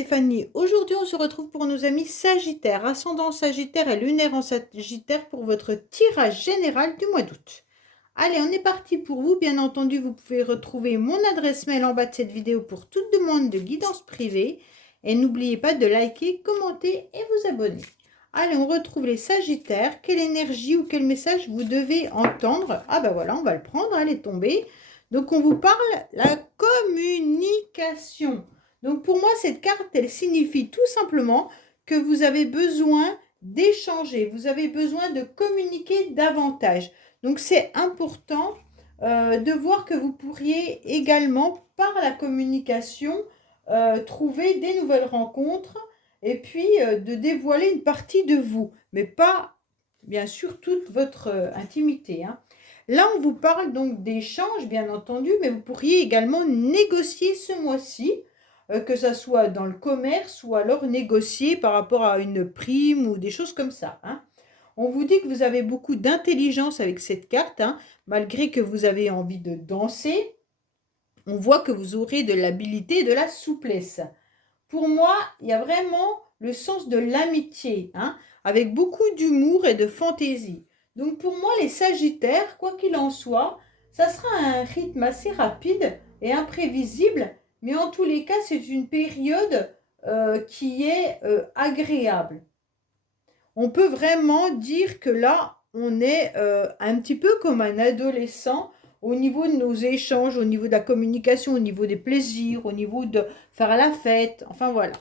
Stéphanie. Aujourd'hui, on se retrouve pour nos amis Sagittaire, ascendant Sagittaire et lunaire en Sagittaire pour votre tirage général du mois d'août. Allez, on est parti pour vous. Bien entendu, vous pouvez retrouver mon adresse mail en bas de cette vidéo pour toute demande de guidance privée. Et n'oubliez pas de liker, commenter et vous abonner. Allez, on retrouve les Sagittaires. Quelle énergie ou quel message vous devez entendre? Ah ben voilà, on va le prendre, elle est tombée. Donc, on vous parle la communication. Donc, pour moi, cette carte, elle signifie tout simplement que vous avez besoin d'échanger, vous avez besoin de communiquer davantage. Donc, c'est important de voir que vous pourriez également, par la communication, trouver des nouvelles rencontres et puis de dévoiler une partie de vous, mais pas, bien sûr, toute votre intimité, hein. Là, on vous parle donc d'échanges, bien entendu, mais vous pourriez également négocier ce mois-ci, que ça soit dans le commerce ou alors négocier par rapport à une prime ou des choses comme ça, hein. On vous dit que vous avez beaucoup d'intelligence avec cette carte, hein, malgré que vous avez envie de danser. On voit que vous aurez de l'habilité et de la souplesse. Pour moi, il y a vraiment le sens de l'amitié, hein, avec beaucoup d'humour et de fantaisie. Donc pour moi, les Sagittaires, quoi qu'il en soit, ça sera un rythme assez rapide et imprévisible, mais en tous les cas, c'est une période qui est agréable. On peut vraiment dire que là, on est un petit peu comme un adolescent au niveau de nos échanges, au niveau de la communication, au niveau des plaisirs, au niveau de faire la fête, enfin voilà.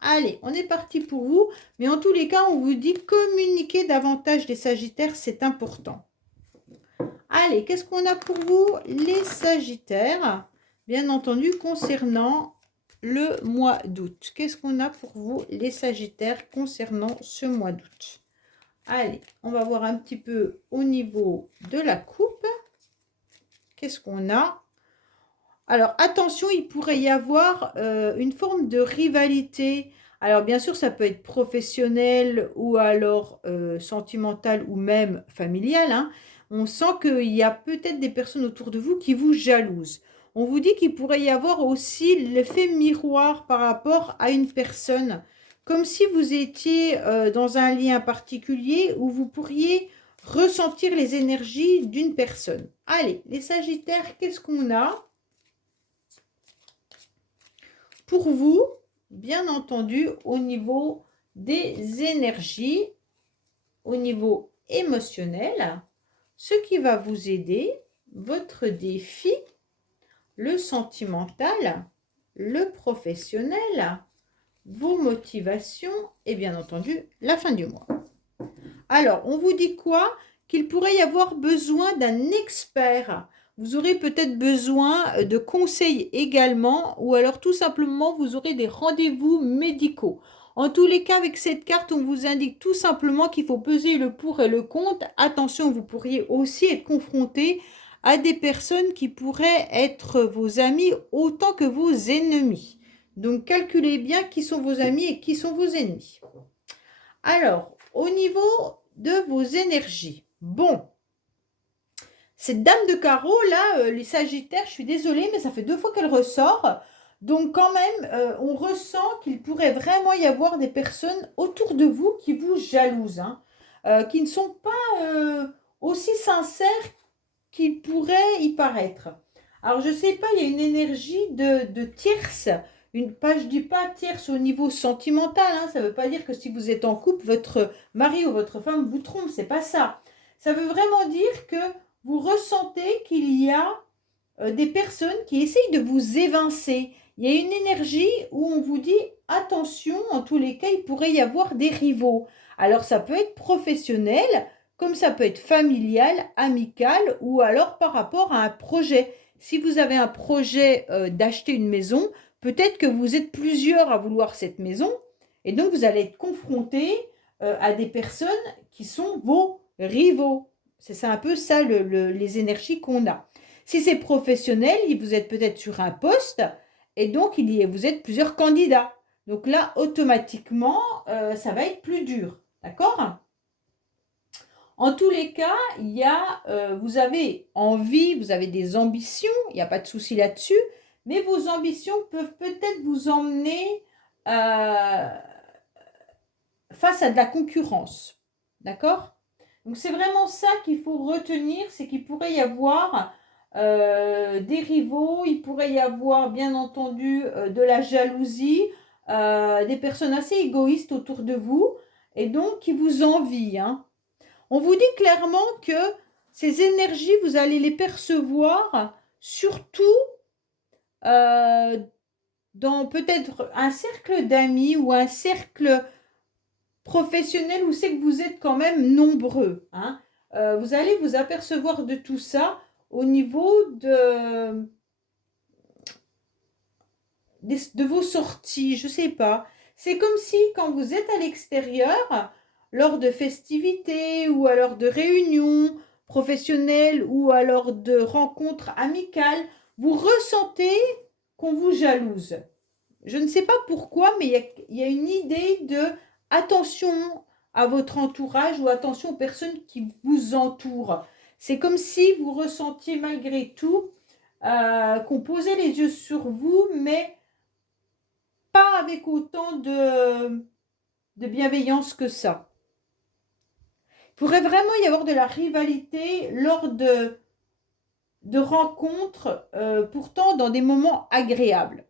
Allez, on est parti pour vous, mais en tous les cas, on vous dit communiquer davantage les Sagittaires, c'est important. Allez, qu'est-ce qu'on a pour vous, les Sagittaires? Bien entendu, concernant le mois d'août. Qu'est-ce qu'on a pour vous, les Sagittaires, concernant ce mois d'août? Allez, on va voir un petit peu au niveau de la coupe. Qu'est-ce qu'on a? Alors, attention, il pourrait y avoir une forme de rivalité. Alors, bien sûr, ça peut être professionnel ou alors sentimental ou même familial, hein. On sent qu'il y a peut-être des personnes autour de vous qui vous jalousent. On vous dit qu'il pourrait y avoir aussi l'effet miroir par rapport à une personne, comme si vous étiez dans un lien particulier où vous pourriez ressentir les énergies d'une personne. Allez, les Sagittaires, qu'est-ce qu'on a pour vous, bien entendu, au niveau des énergies, au niveau émotionnel, ce qui va vous aider, votre défi, le sentimental, le professionnel, vos motivations et bien entendu la fin du mois. Alors, on vous dit quoi? Qu'il pourrait y avoir besoin d'un expert. Vous aurez peut-être besoin de conseils également, ou alors tout simplement, vous aurez des rendez-vous médicaux. En tous les cas, avec cette carte, on vous indique tout simplement qu'il faut peser le pour et le contre. Attention, vous pourriez aussi être confronté à des personnes qui pourraient être vos amis autant que vos ennemis. Donc, calculez bien qui sont vos amis et qui sont vos ennemis. Alors, au niveau de vos énergies, bon, cette dame de carreau, là, les Sagittaires, je suis désolée, mais ça fait 2 fois qu'elle ressort. Donc, quand même, on ressent qu'il pourrait vraiment y avoir des personnes autour de vous qui vous jalousent, hein, qui ne sont pas aussi sincères qu'il pourrait y paraître. Alors, je ne sais pas, il y a une énergie de tierce. Je ne dis pas tierce au niveau sentimental, hein, ça ne veut pas dire que si vous êtes en couple, votre mari ou votre femme vous trompe, c'est pas ça. Ça veut vraiment dire que vous ressentez qu'il y a des personnes qui essayent de vous évincer. Il y a une énergie où on vous dit attention, en tous les cas, il pourrait y avoir des rivaux. Alors ça peut être professionnel, comme ça peut être familial, amical ou alors par rapport à un projet. Si vous avez un projet d'acheter une maison, peut-être que vous êtes plusieurs à vouloir cette maison et donc vous allez être confronté à des personnes qui sont vos rivaux. C'est un peu ça les énergies qu'on a. Si c'est professionnel, vous êtes peut-être sur un poste et donc vous êtes plusieurs candidats. Donc là, automatiquement, ça va être plus dur. D'accord ? En tous les cas, vous avez envie, vous avez des ambitions, il n'y a pas de souci là-dessus, mais vos ambitions peuvent peut-être vous emmener euh, face à de la concurrence. D'accord? Donc c'est vraiment ça qu'il faut retenir, c'est qu'il pourrait y avoir des rivaux, il pourrait y avoir bien entendu de la jalousie, des personnes assez égoïstes autour de vous et donc qui vous envient. Hein. On vous dit clairement que ces énergies, vous allez les percevoir surtout euh, dans peut-être un cercle d'amis ou un cercle professionnel où c'est que vous êtes quand même nombreux. Hein. Vous allez vous apercevoir de tout ça au niveau de vos sorties, je ne sais pas. C'est comme si quand vous êtes à l'extérieur, lors de festivités ou alors de réunions professionnelles ou alors de rencontres amicales, vous ressentez qu'on vous jalouse. Je ne sais pas pourquoi, mais il y a une idée de attention à votre entourage ou attention aux personnes qui vous entourent. C'est comme si vous ressentiez malgré tout qu'on posait les yeux sur vous, mais pas avec autant de bienveillance que ça. Il pourrait vraiment y avoir de la rivalité lors de rencontres, pourtant dans des moments agréables.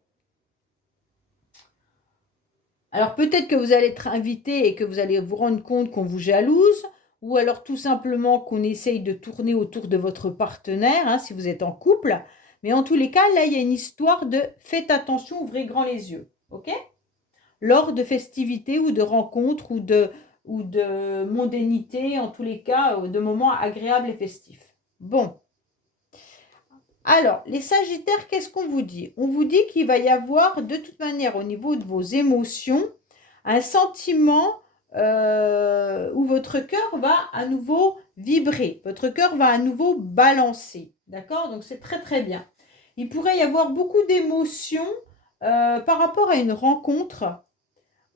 Alors peut-être que vous allez être invité et que vous allez vous rendre compte qu'on vous jalouse, ou alors tout simplement qu'on essaye de tourner autour de votre partenaire, hein, si vous êtes en couple. Mais en tous les cas, là, il y a une histoire de faites attention, ouvrez grand les yeux. Ok? Lors de festivités ou de rencontres ou de mondainité, en tous les cas, de moments agréables et festifs. Bon. Alors, les Sagittaires, qu'est-ce qu'on vous dit? On vous dit qu'il va y avoir de toute manière au niveau de vos émotions un sentiment où votre cœur va à nouveau vibrer, votre cœur va à nouveau balancer. D'accord? Donc c'est très très bien. Il pourrait y avoir beaucoup d'émotions par rapport à une rencontre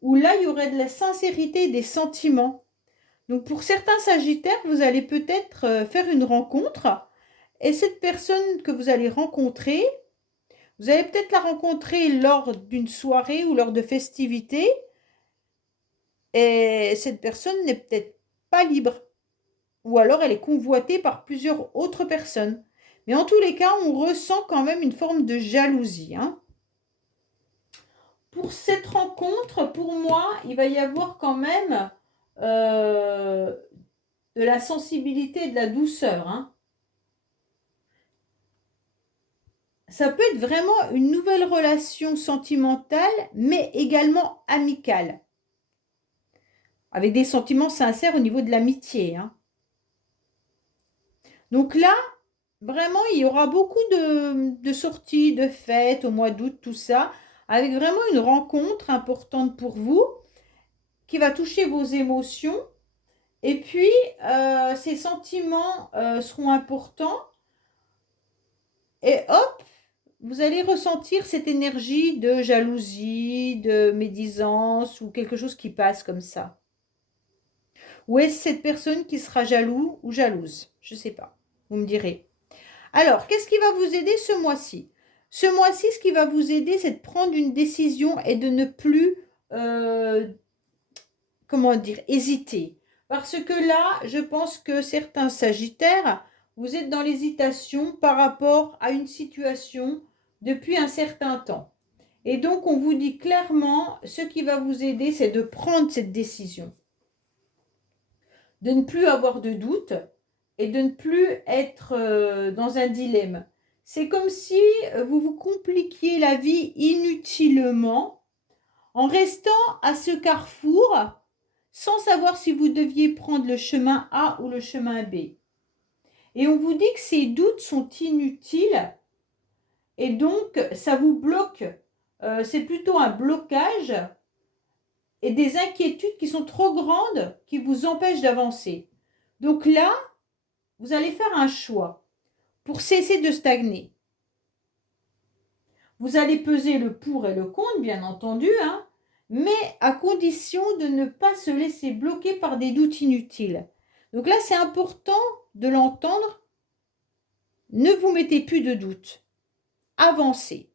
où là il y aurait de la sincérité des sentiments. Donc pour certains Sagittaires, vous allez peut-être faire une rencontre et cette personne que vous allez rencontrer, vous allez peut-être la rencontrer lors d'une soirée ou lors de festivités et cette personne n'est peut-être pas libre ou alors elle est convoitée par plusieurs autres personnes. Mais en tous les cas, on ressent quand même une forme de jalousie. Hein. Pour cette rencontre, pour moi, il va y avoir quand même de la sensibilité et de la douceur. Hein. Ça peut être vraiment une nouvelle relation sentimentale, mais également amicale. Avec des sentiments sincères au niveau de l'amitié. Hein. Donc là, vraiment, il y aura beaucoup de sorties, de fêtes au mois d'août, tout ça, avec vraiment une rencontre importante pour vous, qui va toucher vos émotions. Et puis, ces sentiments seront importants. Et hop, vous allez ressentir cette énergie de jalousie, de médisance ou quelque chose qui passe comme ça. Ou est-ce cette personne qui sera jaloux ou jalouse? Je ne sais pas. Vous me direz. Alors, qu'est-ce qui va vous aider ce mois-ci? Ce mois-ci, ce qui va vous aider, c'est de prendre une décision et de ne plus, comment dire, hésiter. Parce que là, je pense que certains Sagittaires, vous êtes dans l'hésitation par rapport à une situation depuis un certain temps. Et donc, on vous dit clairement, ce qui va vous aider, c'est de prendre cette décision. De ne plus avoir de doute et de ne plus être dans un dilemme. C'est comme si vous vous compliquiez la vie inutilement en restant à ce carrefour sans savoir si vous deviez prendre le chemin A ou le chemin B. Et on vous dit que ces doutes sont inutiles et donc ça vous bloque. C'est plutôt un blocage et des inquiétudes qui sont trop grandes qui vous empêchent d'avancer. Donc là, vous allez faire un choix pour cesser de stagner. Vous allez peser le pour et le contre, bien entendu, hein, mais à condition de ne pas se laisser bloquer par des doutes inutiles. Donc là, c'est important de l'entendre. Ne vous mettez plus de doute. Avancez.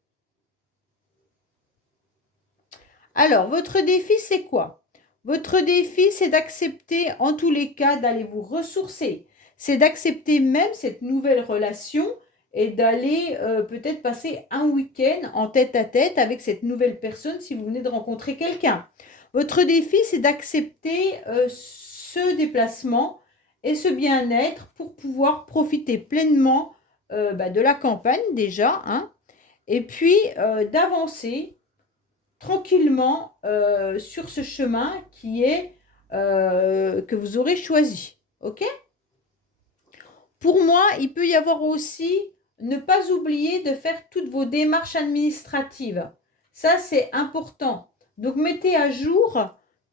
Alors, votre défi, c'est quoi? Votre défi, c'est d'accepter en tous les cas d'aller vous ressourcer. C'est d'accepter même cette nouvelle relation et d'aller peut-être passer un week-end en tête-à-tête avec cette nouvelle personne si vous venez de rencontrer quelqu'un. Votre défi, c'est d'accepter ce déplacement et ce bien-être pour pouvoir profiter pleinement de la campagne déjà, hein, et puis d'avancer tranquillement sur ce chemin qui est que vous aurez choisi. Ok? Pour moi, il peut y avoir aussi ne pas oublier de faire toutes vos démarches administratives. Ça, c'est important. Donc, mettez à jour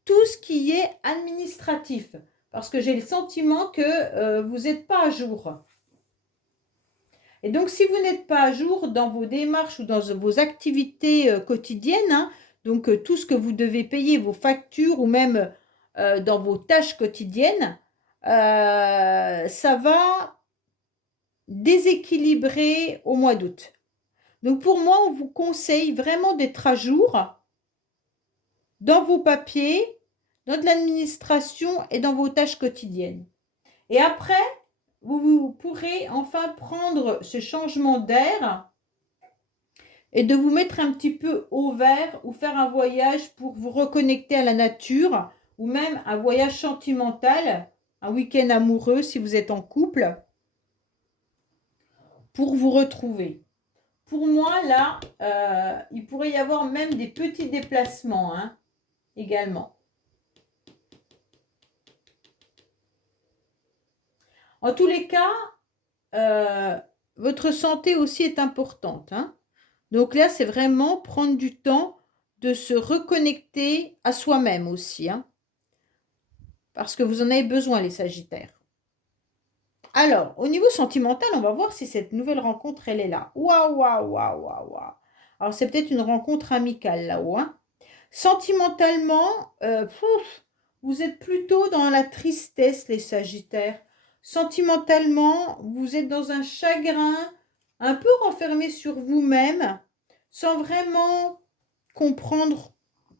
tout ce qui est administratif parce que j'ai le sentiment que vous n'êtes pas à jour. Et donc, si vous n'êtes pas à jour dans vos démarches ou dans vos activités quotidiennes, hein, donc tout ce que vous devez payer, vos factures ou même dans vos tâches quotidiennes, ça va déséquilibrer au mois d'août. Donc, pour moi, on vous conseille vraiment d'être à jour dans vos papiers, dans l'administration et dans vos tâches quotidiennes. Et après, vous pourrez enfin prendre ce changement d'air et de vous mettre un petit peu au vert ou faire un voyage pour vous reconnecter à la nature ou même un voyage sentimental, un week-end amoureux si vous êtes en couple, pour vous retrouver. Pour moi, là, il pourrait y avoir même des petits déplacements hein, également. En tous les cas, votre santé aussi est importante. Hein. Donc là, c'est vraiment prendre du temps de se reconnecter à soi-même aussi. Hein, parce que vous en avez besoin, les Sagittaires. Alors, au niveau sentimental, on va voir si cette nouvelle rencontre, elle est là. Waouh, waouh, waouh, waouh, waouh. Alors, c'est peut-être une rencontre amicale là-haut. Hein. Sentimentalement, vous êtes plutôt dans la tristesse, les Sagittaires. Sentimentalement, vous êtes dans un chagrin, un peu renfermé sur vous-même, sans vraiment comprendre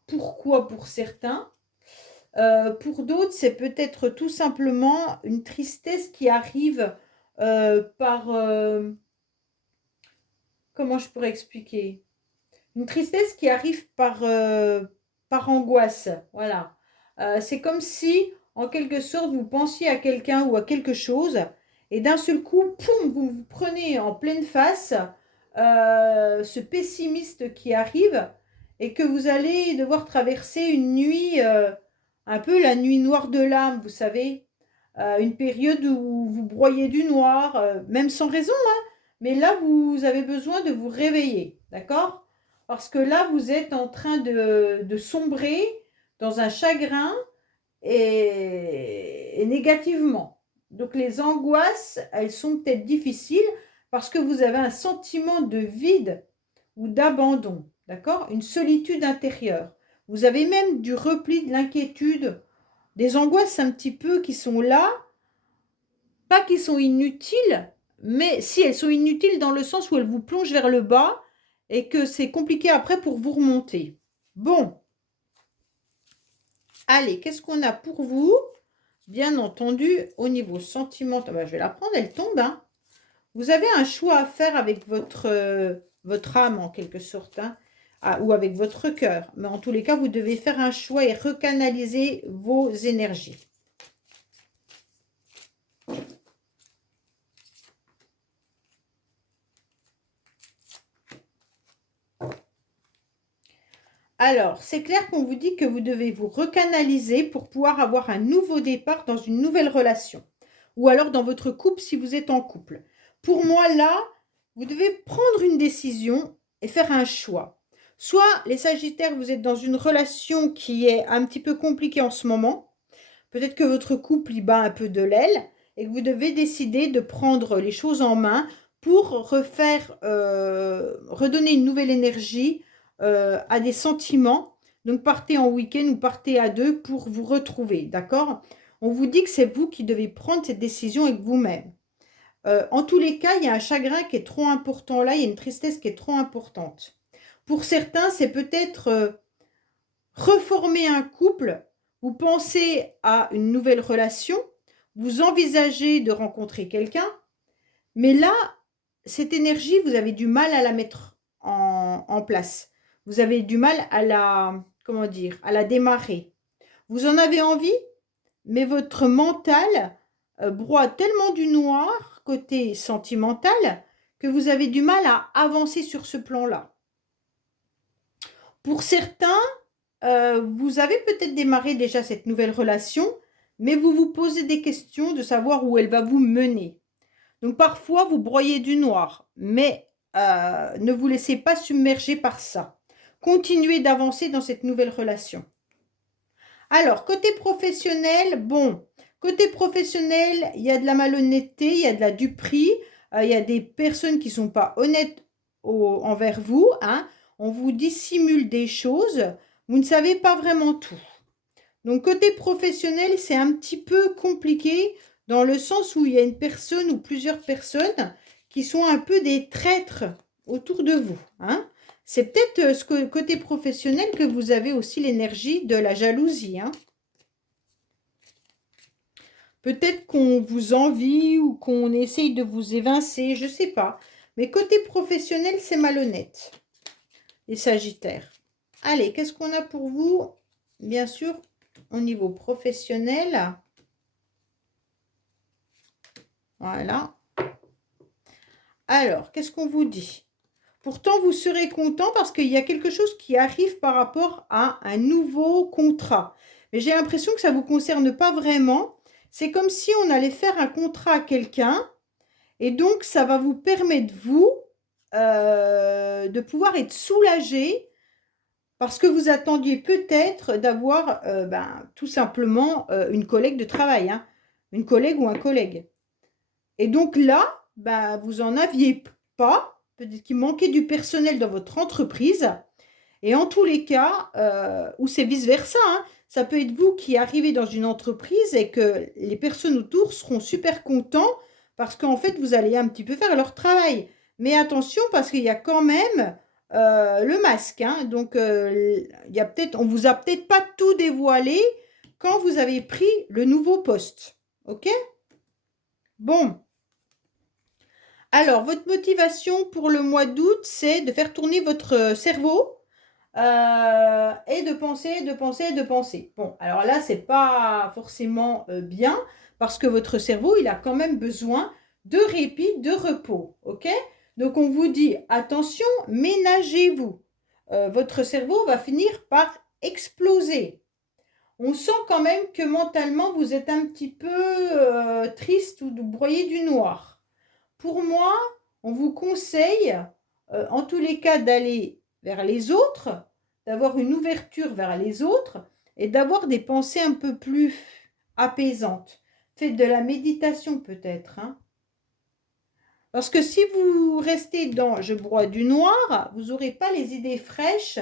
pourquoi pour certains. Pour d'autres, c'est peut-être tout simplement une tristesse qui arrive par... comment je pourrais expliquer? Une tristesse qui arrive par angoisse. Voilà. C'est comme si, en quelque sorte, vous pensiez à quelqu'un ou à quelque chose, et d'un seul coup, poum, vous vous prenez en pleine face ce pessimiste qui arrive, et que vous allez devoir traverser une nuit, un peu la nuit noire de l'âme, vous savez, une période où vous broyez du noir, même sans raison, hein, mais là, vous avez besoin de vous réveiller, d'accord? Parce que là, vous êtes en train de sombrer dans un chagrin et négativement. Donc les angoisses, elles sont peut-être difficiles parce que vous avez un sentiment de vide ou d'abandon, d'accord? Une solitude intérieure. Vous avez même du repli, de l'inquiétude, des angoisses un petit peu qui sont là, pas qui sont inutiles, mais si elles sont inutiles dans le sens où elles vous plongent vers le bas et que c'est compliqué après pour vous remonter. Bon, allez, qu'est-ce qu'on a pour vous? Bien entendu, au niveau sentimental, je vais la prendre, elle tombe. Hein. Vous avez un choix à faire avec votre âme en quelque sorte, hein, ou avec votre cœur. Mais en tous les cas, vous devez faire un choix et recanaliser vos énergies. Alors, c'est clair qu'on vous dit que vous devez vous recanaliser pour pouvoir avoir un nouveau départ dans une nouvelle relation. Ou alors dans votre couple si vous êtes en couple. Pour moi, là, vous devez prendre une décision et faire un choix. Soit les Sagittaires, vous êtes dans une relation qui est un petit peu compliquée en ce moment. Peut-être que votre couple y bat un peu de l'aile et que vous devez décider de prendre les choses en main pour redonner une nouvelle énergie à des sentiments. Donc partez en week-end ou partez à deux pour vous retrouver, d'accord? On vous dit que c'est vous qui devez prendre cette décision avec vous-même. En tous les cas, il y a un chagrin qui est trop important là, il y a une tristesse qui est trop importante. Pour certains, c'est peut-être reformer un couple, vous pensez à une nouvelle relation, vous envisagez de rencontrer quelqu'un, mais là, cette énergie, vous avez du mal à la mettre en place. Vous avez du mal à la, comment dire, à la démarrer. Vous en avez envie, mais votre mental broie tellement du noir côté sentimental que vous avez du mal à avancer sur ce plan-là. Pour certains, vous avez peut-être démarré déjà cette nouvelle relation, mais vous vous posez des questions de savoir où elle va vous mener. Donc parfois, vous broyez du noir, mais ne vous laissez pas submerger par ça. Continuez d'avancer dans cette nouvelle relation. Alors, côté professionnel, bon, côté professionnel, il y a de la malhonnêteté, il y a de la duperie, il y a des personnes qui ne sont pas honnêtes envers vous, hein. On vous dissimule des choses, vous ne savez pas vraiment tout. Donc, côté professionnel, c'est un petit peu compliqué dans le sens où il y a une personne ou plusieurs personnes qui sont un peu des traîtres autour de vous, hein. C'est peut-être ce côté professionnel que vous avez aussi l'énergie de la jalousie, hein. Peut-être qu'on vous envie ou qu'on essaye de vous évincer, je ne sais pas. Mais côté professionnel, c'est malhonnête, les Sagittaires. Allez, qu'est-ce qu'on a pour vous? Bien sûr, au niveau professionnel. Voilà. Alors, qu'est-ce qu'on vous dit? Pourtant, vous serez content parce qu'il y a quelque chose qui arrive par rapport à un nouveau contrat. Mais j'ai l'impression que ça ne vous concerne pas vraiment. C'est comme si on allait faire un contrat à quelqu'un et donc ça va vous permettre, vous, de pouvoir être soulagé parce que vous attendiez peut-être d'avoir tout simplement une collègue de travail, hein, une collègue ou un collègue. Et donc là, vous n'en aviez pas, peut-être qu'il manquait du personnel dans votre entreprise. Et en tous les cas, ou c'est vice-versa, hein, ça peut être vous qui arrivez dans une entreprise et que les personnes autour seront super contents parce qu'en fait, vous allez un petit peu faire leur travail. Mais attention, parce qu'il y a quand même le masque, hein, donc, il y a on vous a peut-être pas tout dévoilé quand vous avez pris le nouveau poste. OK? Bon. Alors, votre motivation pour le mois d'août, c'est de faire tourner votre cerveau et de penser, de penser, de penser. Bon, alors là, c'est pas forcément bien parce que votre cerveau, il a quand même besoin de répit, de repos. OK? Donc, on vous dit, attention, ménagez-vous. Votre cerveau va finir par exploser. On sent quand même que mentalement, vous êtes un petit peu triste ou broyé du noir. Pour moi, on vous conseille, en tous les cas, d'aller vers les autres, d'avoir une ouverture vers les autres et d'avoir des pensées un peu plus apaisantes. Faites de la méditation peut-être, hein. Parce que si vous restez dans je broie du noir, vous n'aurez pas les idées fraîches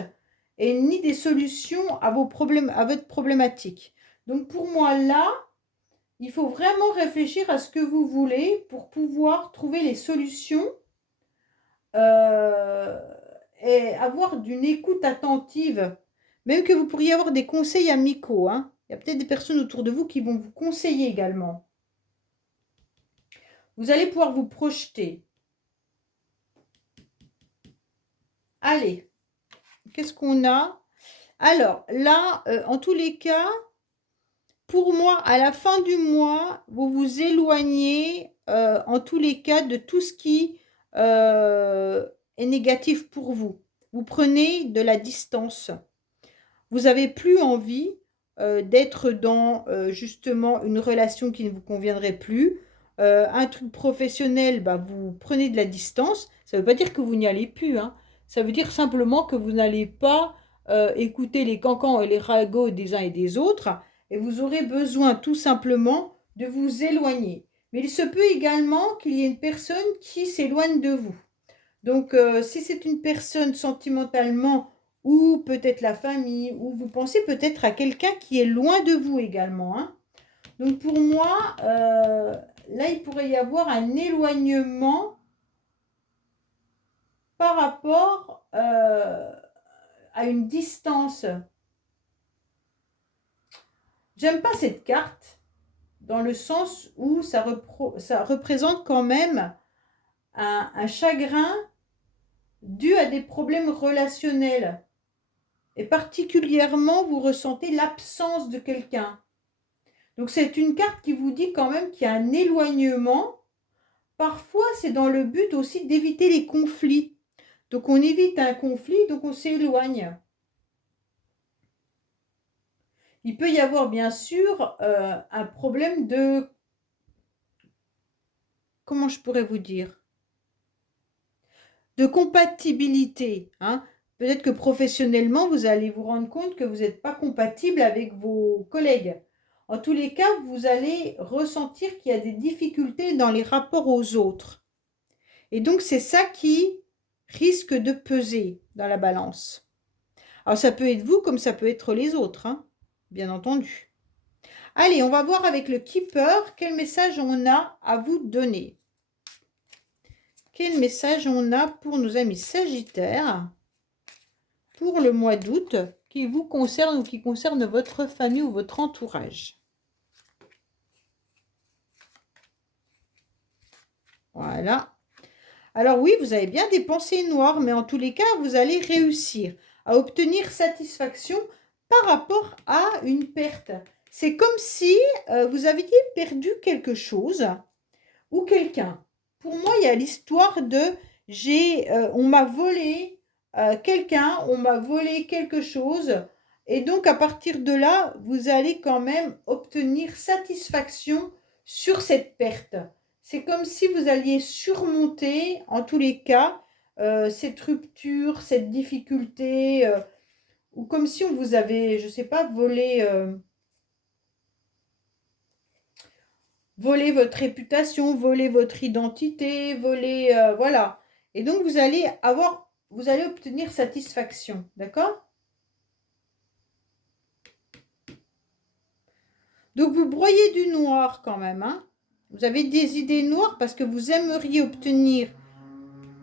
et ni des solutions à vos problèmes, à votre problématique. Donc pour moi là, il faut vraiment réfléchir à ce que vous voulez pour pouvoir trouver les solutions et avoir d'une écoute attentive. Même que vous pourriez avoir des conseils amicaux, hein. Il y a peut-être des personnes autour de vous qui vont vous conseiller également. Vous allez pouvoir vous projeter. Allez, qu'est-ce qu'on a? Alors là, en tous les cas, pour moi, à la fin du mois, vous vous éloignez, en tous les cas, de tout ce qui est négatif pour vous. Vous prenez de la distance. Vous n'avez plus envie d'être dans justement une relation qui ne vous conviendrait plus. Un truc professionnel, vous prenez de la distance. Ça ne veut pas dire que vous n'y allez plus, hein. Ça veut dire simplement que vous n'allez pas écouter les cancans et les ragots des uns et des autres. Et vous aurez besoin tout simplement de vous éloigner. Mais il se peut également qu'il y ait une personne qui s'éloigne de vous. Donc, si c'est une personne sentimentalement ou peut-être la famille, ou vous pensez peut-être à quelqu'un qui est loin de vous également, hein. Donc, pour moi, là, il pourrait y avoir un éloignement par rapport à une distance J'aime pas cette carte dans le sens où ça représente quand même un chagrin dû à des problèmes relationnels. Et particulièrement, vous ressentez l'absence de quelqu'un. Donc c'est une carte qui vous dit quand même qu'il y a un éloignement. Parfois, c'est dans le but aussi d'éviter les conflits. Donc on évite un conflit, donc on s'éloigne. Il peut y avoir bien sûr un problème de... Comment je pourrais vous dire? De compatibilité. Hein. Peut-être que professionnellement, vous allez vous rendre compte que vous n'êtes pas compatible avec vos collègues. En tous les cas, vous allez ressentir qu'il y a des difficultés dans les rapports aux autres. Et donc, c'est ça qui risque de peser dans la balance. Alors, ça peut être vous comme ça peut être les autres, hein, bien entendu. Allez, on va voir avec le Keeper quel message on a à vous donner. Quel message on a pour nos amis Sagittaires pour le mois d'août qui vous concerne ou qui concerne votre famille ou votre entourage. Voilà. Alors oui, vous avez bien des pensées noires, mais en tous les cas, vous allez réussir à obtenir satisfaction par rapport à une perte. C'est comme si vous aviez perdu quelque chose ou quelqu'un. Pour moi, il y a l'histoire de on m'a volé quelqu'un, on m'a volé quelque chose. Et donc, à partir de là, vous allez quand même obtenir satisfaction sur cette perte. C'est comme si vous alliez surmonter, en tous les cas, cette rupture, cette difficulté, ou comme si on vous avait, je ne sais pas, volé votre réputation, voler votre identité, voler, voilà. Et donc, vous allez obtenir satisfaction, d'accord? Donc, vous broyez du noir quand même, hein? Vous avez des idées noires parce que vous aimeriez obtenir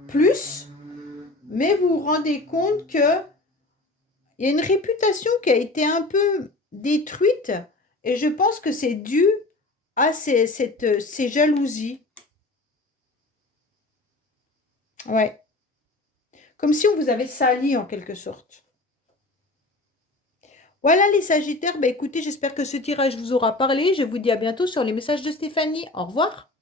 plus, mais vous vous rendez compte que il y a une réputation qui a été un peu détruite et je pense que c'est dû à ces jalousies. Ouais. Comme si on vous avait sali en quelque sorte. Voilà les Sagittaires, bah écoutez, j'espère que ce tirage vous aura parlé. Je vous dis à bientôt sur les messages de Stéphanie. Au revoir.